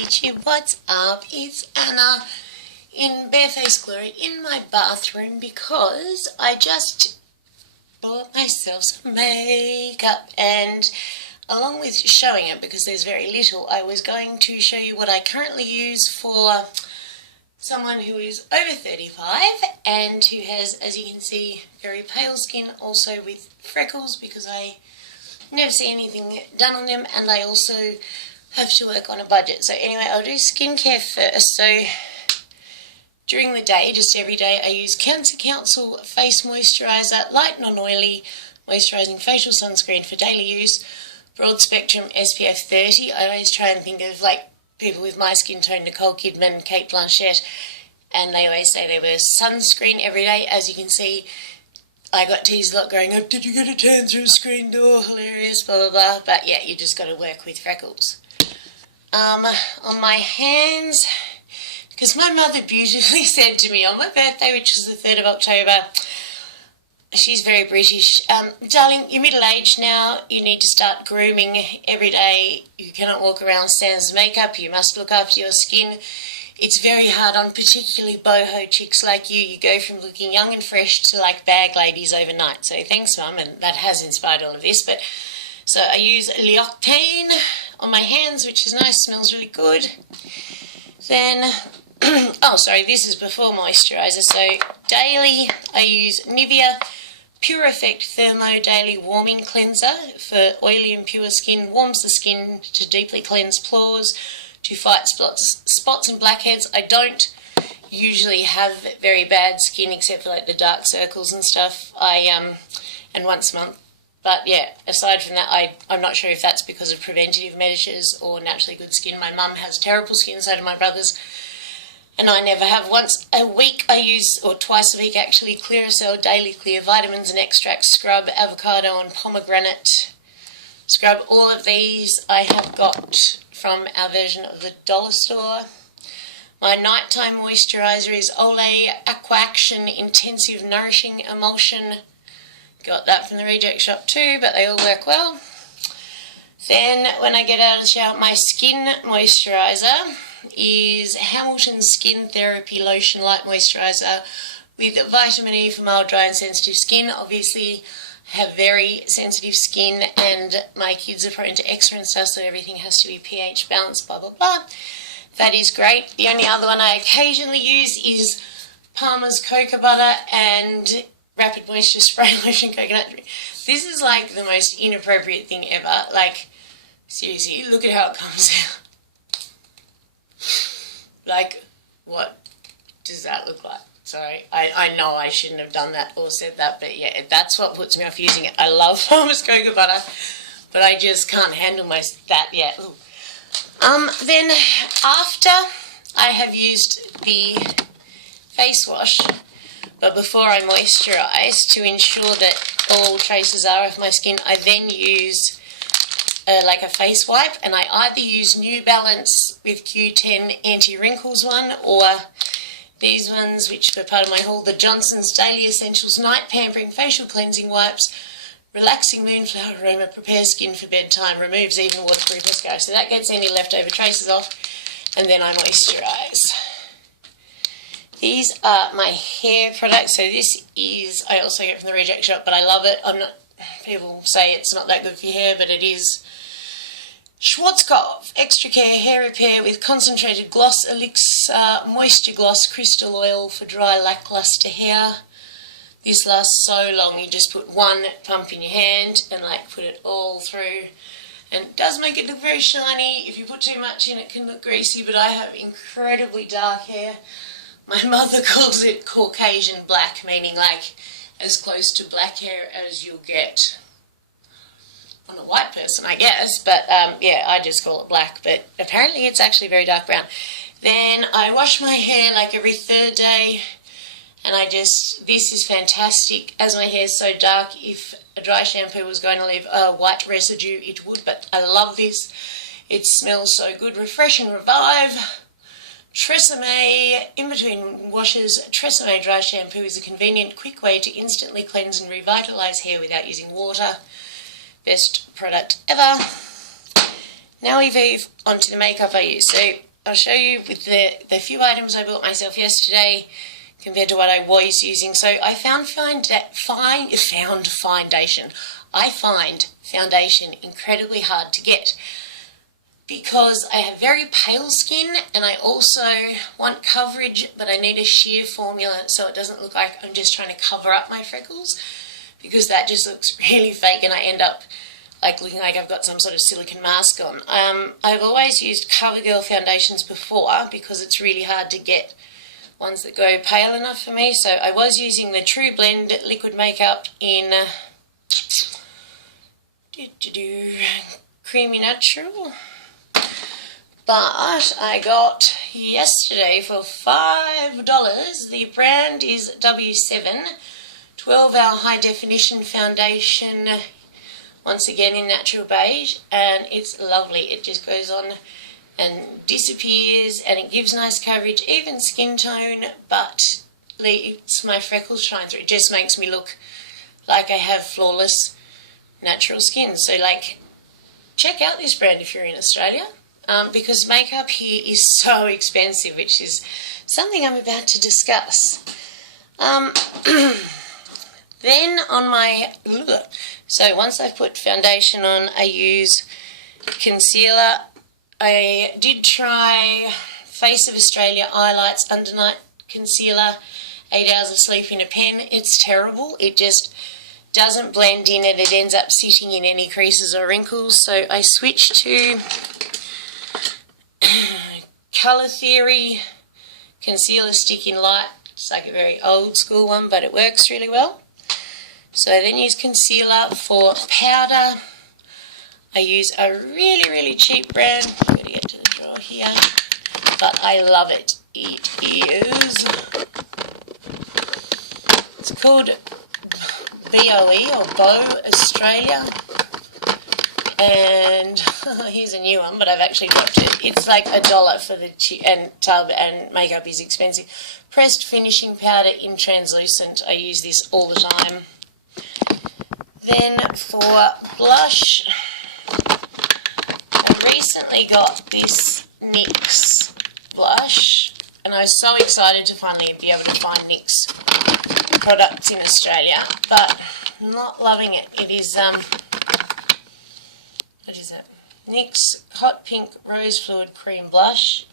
YouTube, what's up? It's Anna in Barefaced Glory in my bathroom because I just bought myself some makeup, and along with showing it, because there's very little, I was going to show you what I currently use for someone who is over 35 and who has, as you can see, very pale skin, also with freckles because I never see anything done on them, and I also have to work on a budget. So anyway, I'll do skincare first. So during the day, just every day, I use Cancer Council Face Moisturiser, light non-oily moisturising facial sunscreen for daily use, broad spectrum SPF 30. I always try and think of like people with my skin tone, Nicole Kidman, Kate Blanchett, and they always say they wear sunscreen every day. As you can see, I got teased a lot going, oh, did you get a tan through a screen door? Hilarious, blah, blah, blah. But yeah, you just got to work with freckles. On my hands, because my mother beautifully said to me on my birthday, which was the 3rd of October, she's very British, darling, you're middle-aged now, you need to start grooming every day. You cannot walk around sans makeup, you must look after your skin. It's very hard on particularly boho chicks like you. You go from looking young and fresh to like bag ladies overnight. So thanks, Mum, and that has inspired all of this. But so I use L'Octane on my hands, which is nice, smells really good. Then, oh sorry, this is before moisturiser. So daily I use Nivea Pure Effect Thermo Daily Warming Cleanser for oily and pure skin. Warms the skin to deeply cleanse pores, to fight spots and blackheads. I don't usually have very bad skin except for like the dark circles and stuff. And once a month. But yeah, aside from that, I'm not sure if that's because of preventative measures or naturally good skin. My mum has terrible skin, so do my brothers, and I never have. Once a week I use, or twice a week actually, Clearasil Daily Clear Vitamins and Extracts Scrub, avocado and pomegranate scrub. All of these I have got from our version of the dollar store. My nighttime moisturiser is Olay Aqua Action Intensive Nourishing Emulsion. Got that from the reject shop too, but they all work well. Then when I get out of the shower, my skin moisturiser is Hamilton Skin Therapy Lotion Light Moisturiser with vitamin E for mild, dry and sensitive skin. Obviously I have very sensitive skin and my kids are prone to eczema and stuff, so everything has to be pH balanced, blah blah blah. That is great. The only other one I occasionally use is Palmer's Cocoa Butter and Rapid Moisture Spray Lotion Coconut. This is like the most inappropriate thing ever. Like, seriously, look at how it comes out. Like, what does that look like? Sorry, I know I shouldn't have done that or said that, but yeah, that's what puts me off using it. I love Palmer's Cocoa Butter, but I just can't handle that yet. Then after I have used the face wash, but before I moisturise, to ensure that all traces are off my skin, I then use like a face wipe, and I either use New Balance with Q10 Anti-Wrinkles one, or these ones which were part of my haul, the Johnson's Daily Essentials Night Pampering Facial Cleansing Wipes, Relaxing Moonflower Aroma, Prepares Skin for Bedtime, Removes Even Waterproof Mascara. So that gets any leftover traces off, and then I moisturise. These are my hair products. So this is, I also get from the reject shop, but I love it. People say it's not that good for your hair, but it is. Schwarzkopf Extra Care Hair Repair with Concentrated Gloss Elixir Moisture Gloss Crystal Oil for dry lackluster hair. This lasts so long. You just put one pump in your hand and like put it all through. And it does make it look very shiny. If you put too much in, it can look greasy, but I have incredibly dark hair. My mother calls it Caucasian black, meaning like as close to black hair as you'll get on a white person, I guess. But yeah, I just call it black, but apparently it's actually very dark brown. Then I wash my hair like every 3rd day, and this is fantastic. As my hair is so dark, if a dry shampoo was going to leave a white residue, it would, but I love this. It smells so good. Refresh and Revive. Tresemme, in between washes, Tresemme dry shampoo is a convenient, quick way to instantly cleanse and revitalise hair without using water. Best product ever. Now we move on to the makeup I use. So I'll show you with the few items I bought myself yesterday compared to what I was using. So I found foundation. I find foundation incredibly hard to get because I have very pale skin and I also want coverage, but I need a sheer formula so it doesn't look like I'm just trying to cover up my freckles, because that just looks really fake and I end up like looking like I've got some sort of silicone mask on. I've always used CoverGirl foundations before because it's really hard to get ones that go pale enough for me. So I was using the True Blend liquid makeup in Creamy Natural. But I got yesterday for $5, the brand is W7, 12-hour high definition foundation, once again in natural beige, and it's lovely. It just goes on and disappears and it gives nice coverage, even skin tone, but leaves my freckles shine through. It just makes me look like I have flawless natural skin. So like, check out this brand if you're in Australia, because makeup here is so expensive, which is something I'm about to discuss. Then on my, so once I've put foundation on, I use concealer. I did try Face of Australia Eye Lights Under Night Concealer, 8 Hours of Sleep in a Pen. It's terrible. It just doesn't blend in and it ends up sitting in any creases or wrinkles. So I switched to Colour Theory Concealer Stick in Light. It's like a very old school one, but it works really well. So I then use concealer. For powder, I use a really cheap brand. I'm going to get to the drawer here, but I love it. It is, it's called BOE or Bow Australia, and here's a new one, but I've actually dropped it. It's like $1 for the tub, and makeup is expensive. Pressed finishing powder in translucent. I use this all the time. Then for blush, I recently got this NYX blush, and I was so excited to finally be able to find NYX products in Australia, but not loving it. It is, what is it? NYX Hot Pink Rose Fluid Cream Blush.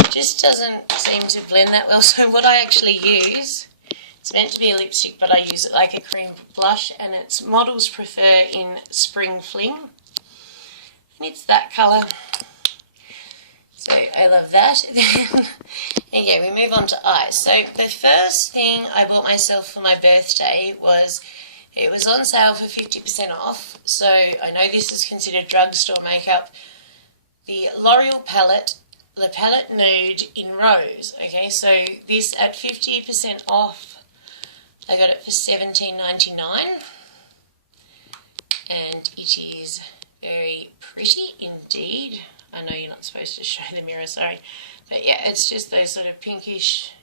It just doesn't seem to blend that well, so what I actually use, it's meant to be a lipstick, but I use it like a cream blush, and it's Models Prefer in Spring Fling. And it's that colour. So I love that. And yeah, we move on to eyes. So the first thing I bought myself for my birthday was, it was on sale for 50% off. So I know this is considered drugstore makeup. The L'Oreal palette, the Palette Nude in Rose. Okay, so this at 50% off, I got it for $17.99, and it is very pretty indeed. I know you're not supposed to show the mirror, sorry, but yeah, it's just those sort of pinkish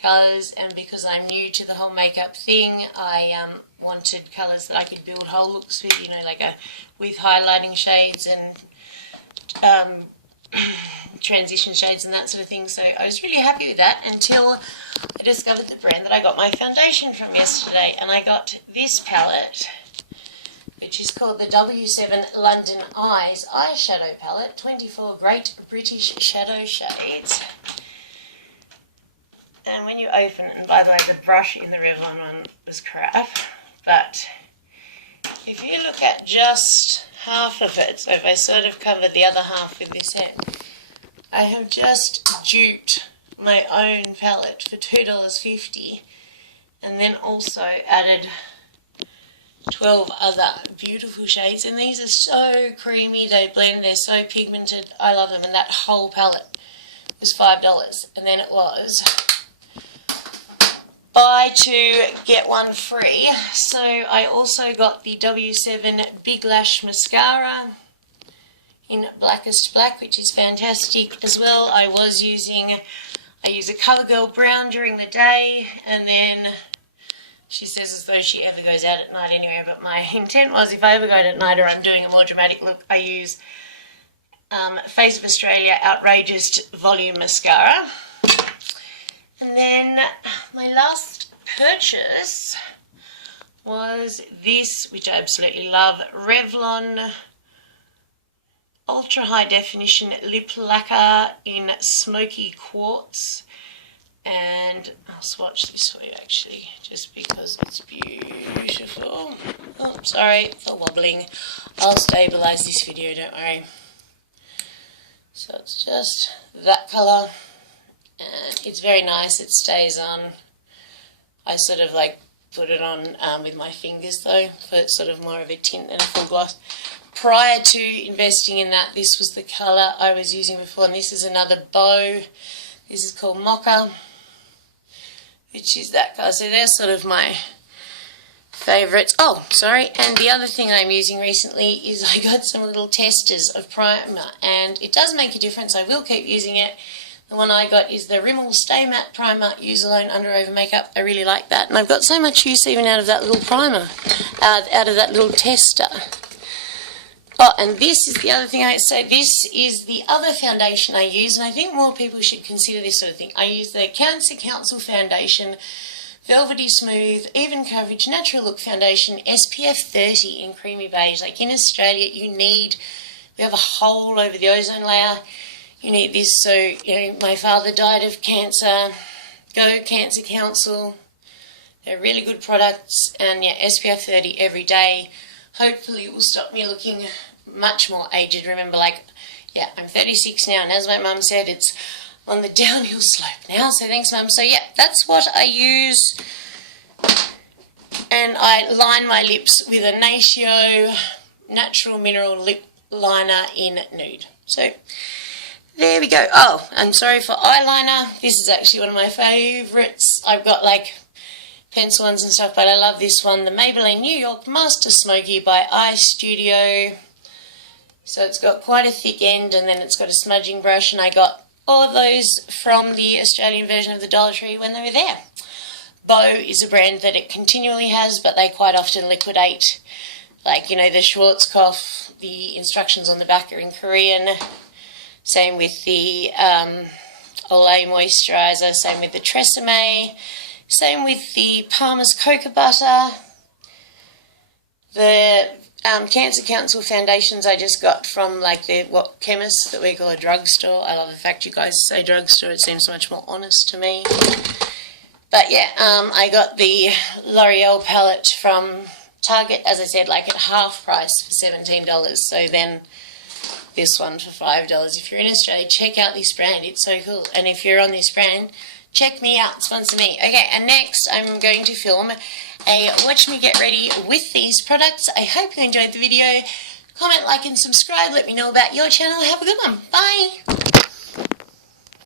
colours, and because I'm new to the whole makeup thing, I wanted colours that I could build whole looks with, you know, like with highlighting shades and transition shades and that sort of thing. So I was really happy with that until I discovered the brand that I got my foundation from yesterday, and I got this palette, which is called the W7 London Eyes Eyeshadow Palette, 24 Great British Shadow Shades. And when you open it, and by the way, the brush in the Revlon one was crap, but if you look at just half of it, so if I sort of cover the other half with this hand, I have just duped my own palette for $2.50, and then also added 12 other beautiful shades, and these are so creamy, they blend, they're so pigmented, I love them. And that whole palette was $5, and then it was buy two get one free. So I also got the W7 Big Lash Mascara in Blackest Black, which is fantastic as well. I use a CoverGirl brown during the day, and then she says as though she ever goes out at night anyway, but my intent was if I ever go out at night or I'm doing a more dramatic look, I use Face of Australia Outrageous Volume Mascara. And then my last purchase was this, which I absolutely love, Revlon Ultra High Definition Lip Lacquer in Smoky Quartz. And I'll swatch this for you actually, just because it's beautiful. Oh, sorry for wobbling. I'll stabilise this video, don't worry. So it's just that colour, and it's very nice, it stays on. I sort of like put it on with my fingers though, for sort of more of a tint than a full gloss. Prior to investing in that, this was the colour I was using before, and this is another Bow. This is called Mocha, which is that colour. So they're sort of my favourites. Oh, sorry, and the other thing I'm using recently is I got some little testers of primer, and it does make a difference. I will keep using it. The one I got is the Rimmel Stay Matte Primer Use Alone Under Over Makeup. I really like that, and I've got so much use even out of that little primer, out of that little tester. Oh, and this is the other thing I say. This is the other foundation I use, and I think more people should consider this sort of thing. I use the Cancer Council Foundation Velvety Smooth Even Coverage Natural Look Foundation SPF 30 in Creamy Beige. Like in Australia, we have a hole over the ozone layer. You need this. So, you know, my father died of cancer. Go Cancer Council. They're really good products, and yeah, SPF 30 every day. Hopefully it will stop me looking much more aged. Remember, like, yeah, I'm 36 now, and as my mum said, it's on the downhill slope now, so thanks, Mum. So yeah, that's what I use, and I line my lips with a Natio Natural Mineral Lip Liner in Nude. So there we go. Oh, I'm sorry for eyeliner. This is actually one of my favourites. I've got like pencil ones and stuff, but I love this one, the Maybelline New York Master Smoky by Eye Studio. So it's got quite a thick end, and then it's got a smudging brush, and I got all of those from the Australian version of the Dollar Tree when they were there. Bow is a brand that it continually has, but they quite often liquidate, like, you know, the Schwarzkopf, the instructions on the back are in Korean. Same with the Olay Moisturiser, same with the Tresemme. Same with the Palmer's Cocoa Butter. The Cancer Council foundations I just got from like the chemist that we call a drugstore. I love the fact you guys say drugstore, it seems much more honest to me. But yeah, I got the L'Oreal palette from Target, as I said, like at half price for $17. So then this one for $5. If you're in Australia, check out this brand, it's so cool. And if you're on this brand, check me out, sponsor me. Okay, and next I'm going to film a watch me get ready with these products. I hope you enjoyed the video. Comment, like and subscribe. Let me know about your channel. Have a good one. Bye.